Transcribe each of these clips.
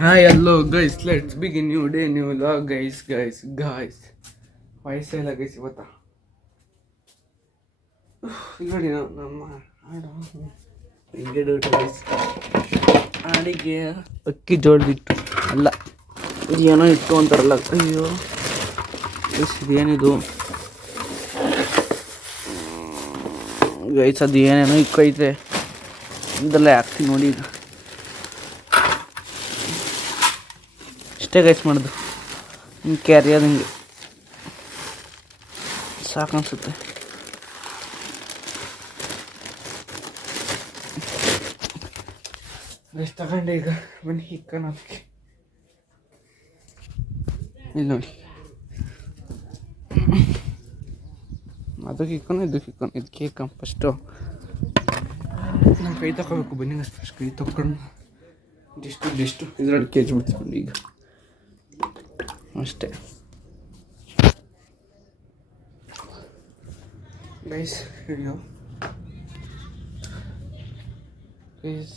Hi, hello guys, let's begin new day, new vlog guys. ವಯಸ್ಸೆಲ್ಲ guys ಇವತ್ತ ಇಲ್ಲಿ ನೋಡಿ ನಮ್ಮ ಹಾಡು ಹಿಂಗೆ ಗೈಸ್ ಹಾಡಿಗೆ ಅಕ್ಕಿ ಜೋಳದಿಟ್ಟು ಅಲ್ಲ ಏನೋ ಇಟ್ಟು ಅಂತಾರಲ್ಲ. ಅಯ್ಯೋ ಗೈಸ್ ಇದೇನಿದು ಗೈಸ್, ಅದು ಏನೇನೋ ಇಕ್ಕೈತೆ ಇದೆಲ್ಲ ಹಾಕ್ತೀನಿ ನೋಡಿ. ಈಗ ಇಷ್ಟೇ ಗೈಸ್ ಮಾಡೋದು, ಹಿಂಗೆ ಕ್ಯಾರಿ ಆದಂಗೆ ಸಾಕು ಅನಿಸುತ್ತೆ. ಎಷ್ಟು ತಗೊಂಡೆ ಈಗ ಬನ್ನಿ ಇಕ್ಕನ ಅದಕ್ಕೆ. ಇಲ್ಲಿ ನೋಡಿ ಅದಕ್ಕೆ ಇಕ್ಕನ ಇದಕ್ಕೆ ಇಕ್ಕನ ಇದಕ್ಕೆ ಇಕ್ಕಂ ಫಸ್ಟು ನಾನು ಕೈ ತಗೋಬೇಕು. ಬನ್ನಿ ಫಸ್ಟ್ ಕೈ ತಗೊಂಡು ಡಿಷ್ಟು ಇದರಲ್ಲಿ ಕೆಜಿ ಬಿಡ್ತೀನಿ ಈಗ ಅಷ್ಟೇ ಗೈಸ್. ವಿಡಿಯೋ ಗೈಸ್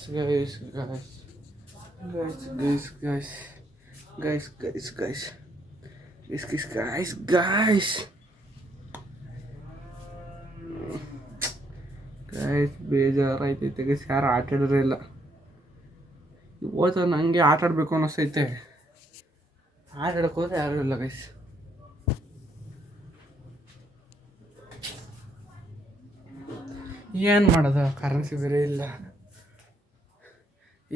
ಬೇಜಾರಾಯ್ತೈತೆ ಗೈಸ್. ಯಾರು ಆಟ ಆಡಿದ್ರೆ ಇಲ್ಲ ಇವತ್ತು. ನನಗೆ ಆಟ ಆಡಬೇಕು ಅನ್ನಿಸ್ತೈತೆ, ಆಟ ಆಡೋಕೆ ಹೋದ್ರೆ ಯಾರೂ ಇಲ್ಲ ಗೈಸ್. ಏನು ಮಾಡೋದು, ಕರೆನ್ಸಿ ಬೇರೆ ಇಲ್ಲ.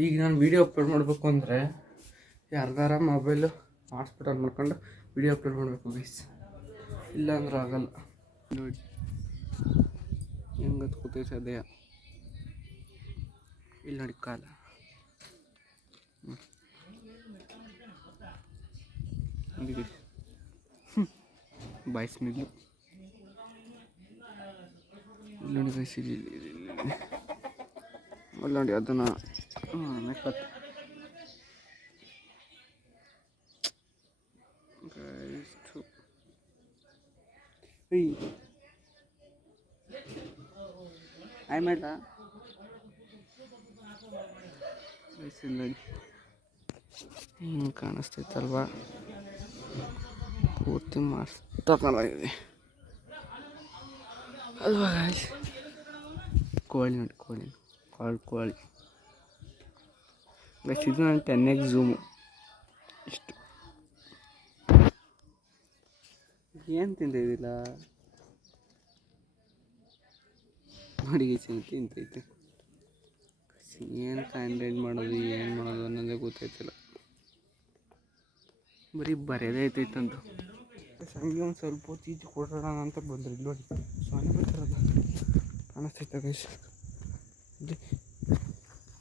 ಈಗ ನಾನು ವೀಡಿಯೋ ಅಪ್ಲೋಡ್ ಮಾಡಬೇಕು ಅಂದರೆ ಯಾರ್ದಾರ ಮೊಬೈಲು ಹಾಟ್ಸ್ಪಾಟ್ ಮಾಡ್ಕೊಂಡು ವೀಡಿಯೋ ಅಪ್ಲೋಡ್ ಮಾಡಬೇಕು ಗೈಸ್, ಇಲ್ಲ ಅಂದ್ರೆ ಆಗಲ್ಲ. ನೋಡಿ ಹೆಂಗದು ಕೂತೈತೆ ಅದೇ ಇಲ್ಲಿ ನೋಡಿ ಕಾಲ. ಬಾಯ್ ಸ್ಮಿಲ್ಲು ಇಲ್ಲಿ ನೋಡಿ ಗೈಸ್, ಇಲ್ಲಿ ನೋಡಿ ಅದನ್ನು ಮೆಕ್ಕತ್ತು ಆಯ್ ಮೇಡ ಗೈಸ್. ನೋಡಿ ಹಿಂಗೆ ಕಾಣಿಸ್ತೈತಲ್ವಾ, ಪೂರ್ತಿ ಮಸ್ತ್ ಕಾಣಿದೆ ಅಲ್ವಾ ಗೈಸ್. ಕೋಳಿ ನೋಡಿ ಕೋಳಿ ಗೈಸ್. ಇದು ನಾನು 10x ಝೂಮು. ಇಷ್ಟು ಏನು ತಿಂದಿದ್ದಿಲ್ಲ ನೋಡಿ ಗೈಸ್, ಹೆಂಗೆ ತಿಂತೈತೆ. ಏನು ಕಂಟೆಂಟ್ ಮಾಡೋದು ಏನು ಮಾಡೋದು ಅನ್ನೋದೇ ಗೊತ್ತಾಯ್ತಿಲ್ಲ, ಬರೀ ಬರೆಯೋದೇ ಐತೈತಂದು. ಹಂಗೆ ಒಂದು ಸ್ವಲ್ಪ ಹೊತ್ತು ಈಜು ಕೊಡೋಣ ಅಂತ ಬಂದ್ರಿ. ಇಲ್ಲಿ ನೋಡಿ ಸೊನ್ನೆ ಬರ್ತಿರೋದು ಕಾಣಿಸ್ತೈತೆ ಗೈಸ್. ಇಲ್ಲಿ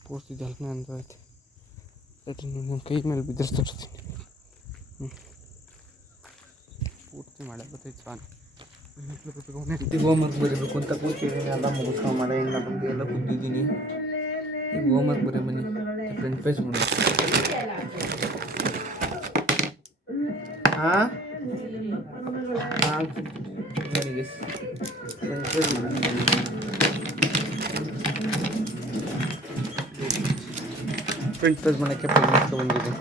ಪೂರ್ತಿ ಜಲ್ಪನೆ ಅಂತ ಐತೆ. ಆಯ್ತು ನಿಮ್ಮ ಕೈ ಮೇಲೆ ಬಿದ್ದರೆ ತೋರಿಸ್ತೀನಿ. ಪೂರ್ತಿ ಮಳೆ ಬರ್ತೈತೆ ಸ್ವಾಮಿ. ಹೋಮ್ವರ್ಕ್ ಬರೀಬೇಕು ಅಂತ ಕೂತಿದ್ದೀನಿ, ಎಲ್ಲ ಮುಗಿಸ್ಕೊಂಡು ಮಳೆ ಇಲ್ಲ ಬಂದು ಎಲ್ಲ ಕೂತಿದ್ದೀನಿ. ಈಗ ಹೋಮ್ವರ್ಕ್ ಬರೀ ಬನ್ನಿ, ಫ್ರಂಟ್ ಪೇಜ್ ಮಾಡಿ. ಹಾಂ ನನಗೆ ಫ್ರಂಟ್ ಪೇಜ್ ಮಾಡೋಕ್ಕೆ ಪೆನ್ ಬಂದಿದೆ.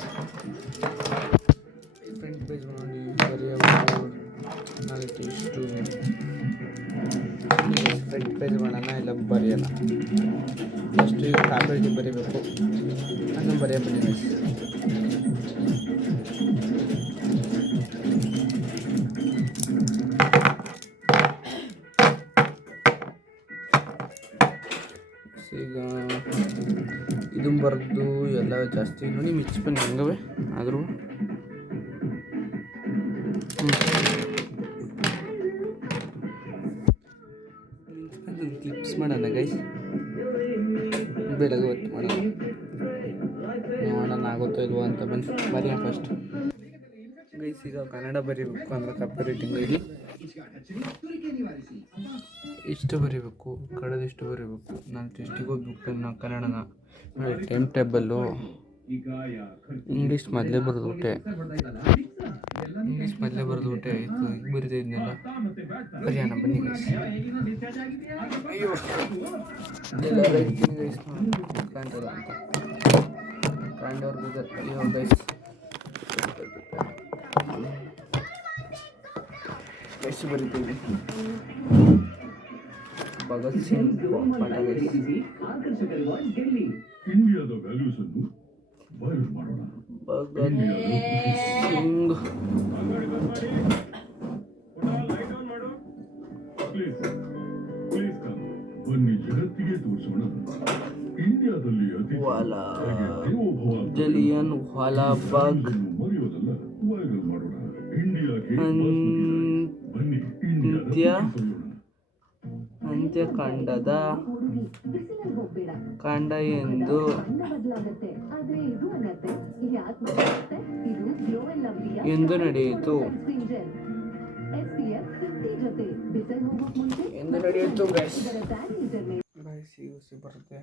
ಫ್ರಂಟ್ ಪೇಜ್ ಮಾಡಿ ಬರೆಯಬೇಕು. ನಾಲ್ಕು ಇಷ್ಟು ಫ್ರಂಟ್ ಪೇಜ್ ಮಾಡೋಣ ಇಲ್ಲ ಬರೆಯೋಣ. ಫಸ್ಟು ಈಗ ಕಾಪಿ ಬರೀಬೇಕು, ಅದನ್ನು ಬರೆಯ ಬನ್ನಿ. ಈಗ ಇದನ್ನು ಬರೆದು ಎಲ್ಲ ಜಾಸ್ತಿ ನೋಡಿ ಮಿಕ್ಸ್ ಪೆನ್ ಹಂಗವೆ ಆದರೂ ಕ್ಲಿಪ್ಸ್ ಮಾಡೋಣ ಗೈಸ್. ಬೆಳಗ್ಗೆ ಹೊತ್ತು ಮಾಡೋಣ ಆಗುತ್ತೋ ಇಲ್ವೋ ಅಂತ ಬನ್ನಿ ಬರೆಯೋಣ ಫಸ್ಟ್ ಗೈಸ್. ಈಗ ಕನ್ನಡ ಬರೀಬೇಕು ಅಂದ್ರೆ ಕಾಪಿ ರೈಟಿಂಗ್ ಇಲ್ಲಿ ಇಷ್ಟು ಬರೀಬೇಕು, ಕಳೆದಿಷ್ಟು ಬರೀಬೇಕು. ನಾನು ಟೆಸ್ಟಿಗೆ ಹೋಗ್ಬೇಕು ನಾವು ಕನ್ನಡನ ನೋಡಿ. ಟೈಮ್ ಟೇಬಲ್ಲು ಇಂಗ್ಲೀಷ್ ಮೊದಲೇ ಬರೆದುಬಿಟ್ಟೆ ಆಯಿತು. ಈಗ ಬರೀತಾ ಇದ್ನೆಲ್ಲ ಬರೆಯೋಣ ಬನ್ನಿ ಗೈಸ್. ಅಯ್ಯೋ ಎಲ್ಲ ರೈತೀನಿ ಗೈಸ್ ಕಾಣ್ತದ ಅಂತ ಪಾಂಡವ್ರದ್ದು ಅಯ್ಯೋ ಗೈಸ್ ಎಷ್ಟು ಬರೀತೀವಿ ಭಗತ್ ಸಿಂಗ್ ಪಾಠ ಇಂಡಿಯಾದ ವ್ಯಾಲ್ಯೂಸ್ ಅನ್ನು ವೈರಲ್ ಮಾಡೋಣ. ಭಗತ್ ಸಿಂಗ್ ಬನ್ನಿ ಜಗತ್ತಿಗೆ ತೋರಿಸೋಣ ಇಂಡಿಯಾದಲ್ಲಿ ಅತಿ ವಾಲಾ ದೇವೋಭವ ಜಲಿಯನ್ ವಾಲಾಬಾಗ್ ಮರೆಯೋದಲ್ಲ ವೈರಲ್ ಮಾಡೋಣ. ಇಂಡಿಯಾಗೆ ಬನ್ನಿ ಅಂತ್ಯ ಅಂತ್ಯಕಾಂಡದ ಕಾಂಡ ಎಂದು ಎಂದು ನಡೆಯಿತು ಎಂದು ನಡೆಯಿತು ಗೈಸ್ ಬರುತ್ತೆ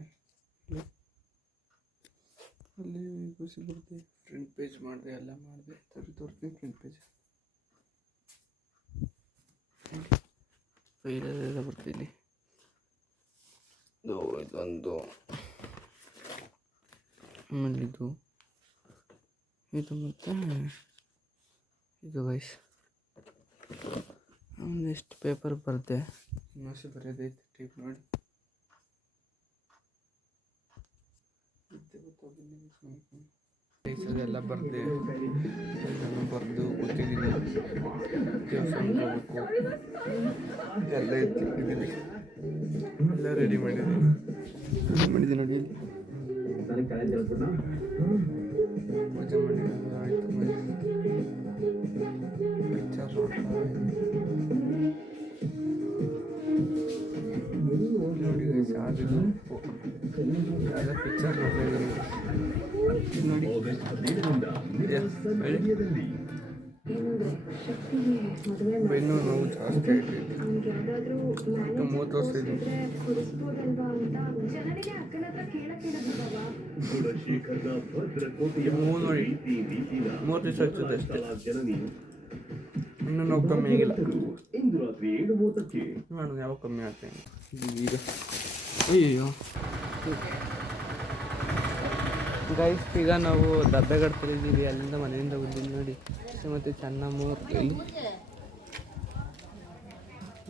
ಅಲ್ಲಿ ಖುಷಿ ಬರುತ್ತೆ ಫ್ರಂಟ್ ಪೇಜ್ ಮಾಡಿದೆ ಎಲ್ಲ ಮಾಡಿದೆ ತೋರಿಸ್ತೀನಿ ಫ್ರಂಟ್ ಪೇಜ್ ಫೈಲೆಲ್ಲ ಬರ್ತೀನಿ ಇದೊಂದು ಆಮೇಲೆ ಇದು ಮತ್ತು ಇದು ಗೈಸ್ ನೆಕ್ಸ್ಟ್ ಪೇಪರ್ ಬರುತ್ತೆ ಇನ್ನೊಂದು ಬರೆಯೋದೈತೆ ಟೈಪ್ ನೋಡಿ ಅದೆಲ್ಲ ಬರೆದೆ ನಾನು ಬರೆದು ಕೂತಿದ್ದೀನಿ ದೇವಸ್ಥಾನಕ್ಕೆ ಹೋಗ್ಬೇಕು ಎಲ್ಲ ಎತ್ತಿದ್ದೀನಿ ಎಲ್ಲ ರೆಡಿ ಮಾಡಿದ್ದೀನಿ ನೋಡಿ ಪೂಜೆ ಮಾಡಿರೋದು ಆಯಿತು ಪಿಕ್ಚರ್ ನೋಡಿ ಅದು ಎಲ್ಲ ಪಿಕ್ಚರ್ ನೋಡ್ತಾ ನೋಡಿ ಬೆನ್ನು ನೋವು ಜಾಸ್ತಿ ಆಯ್ತು ಈಗ 30 ವರ್ಷ ಇದೆ ನೋಡಿ 3 ದಿವಸ ಆಗ್ತದೆ ಅಷ್ಟೇ ಇನ್ನೂ ನೋವು ಕಮ್ಮಿ ಆಗಿಲ್ಲ ನಾನು ಯಾವಾಗ ಕಮ್ಮಿ ಆಗ್ತೇನೆ ಈಗ ಅಯ್ಯೋ ಗೈಸ್ ಈಗ ನಾವು ದಬ್ಬೆಗಡೆ ಇದ್ದೀವಿ ಅಲ್ಲಿಂದ ಮನೆಯಿಂದ ಬಂದಿದ್ದು ನೋಡಿ ಮತ್ತು ಚೆನ್ನಮ್ಮೂರು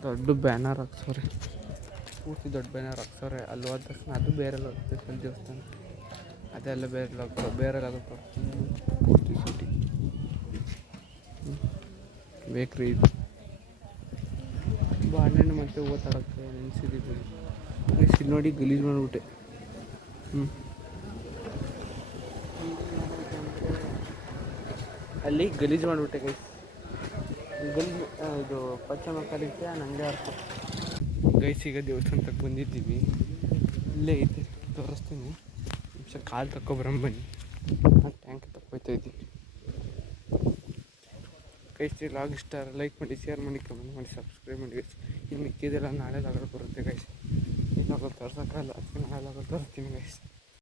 ದೊಡ್ಡ ಬ್ಯಾನರ್ ಹಾಕ್ಸವ್ರೆ ಪೂರ್ತಿ ದೊಡ್ಡ ಬ್ಯಾನರ್ ಹಾಕ್ಸವ್ರೆ ಅಲ್ಲಿ ಹೋದ ತಕ್ಷಣ ಅದು ಬೇರೆಲ್ಲ ಹೋಗುತ್ತೆ ದೇವಸ್ಥಾನ ಅದೆಲ್ಲ ಬೇರೆಲ್ಲ ಆಗುತ್ತೆ ಪೂರ್ತಿ ಸಿಟಿ ಬೇಕ್ರಿ ಇದು ಬಾಳೆಹಣ್ಣು ಮತ್ತೆ ಓದಾಡಕ್ಕೆ ನೆನೆಸಿದ್ದೀವಿ ಇಲ್ಲಿ ನೋಡಿ ಗಲೀಜು ಮಾಡಿಬಿಟ್ಟೆ ಅಲ್ಲಿ ಗಲೀಜು ಮಾಡಿಬಿಟ್ಟೆ ಗಲೀಜು ಇದು ಪಶ್ಚಿಮಕಾಲಕ್ಕೆ ನನಗೆ ಅರ್ಥ ಈಗ ದೇವಸ್ಥಾನ ತಕ್ಕ ಬಂದಿದ್ದೀವಿ ಇಲ್ಲೇ ಐತೆ ತೋರಿಸ್ತೀನಿ ನಿಮಿಷ ಕಾಲು ತಗೊಬರಂಬನ್ನಿ ಆ ಟ್ಯಾಂಕ್ ತಗೊಯ್ತಾ ಇದ್ದೀವಿ ಲಾಗ್ ಇಷ್ಟ ಲೈಕ್ ಮಾಡಿ ಶೇರ್ ಮಾಡಿ ಕಮೆಂಟ್ ಮಾಡಿ ಸಬ್ಸ್ಕ್ರೈಬ್ ಮಾಡಿ ಗೈಸ್ ಇನ್ನು ಮಿಕ್ಕಿದೆಲ್ಲ ನಾಳೆ ಲಾಗಲ್ಲಿ ಬರುತ್ತೆ ಗೈಸ್ ಇವಾಗ ತೋರ್ಸೋಕ್ಕಲ್ಲ ಅದಕ್ಕೆ ನಾಳೆ ಲಾಗಲ್ಲಿ ತೋರಿಸ್ತೀನಿ ಗೈಸ್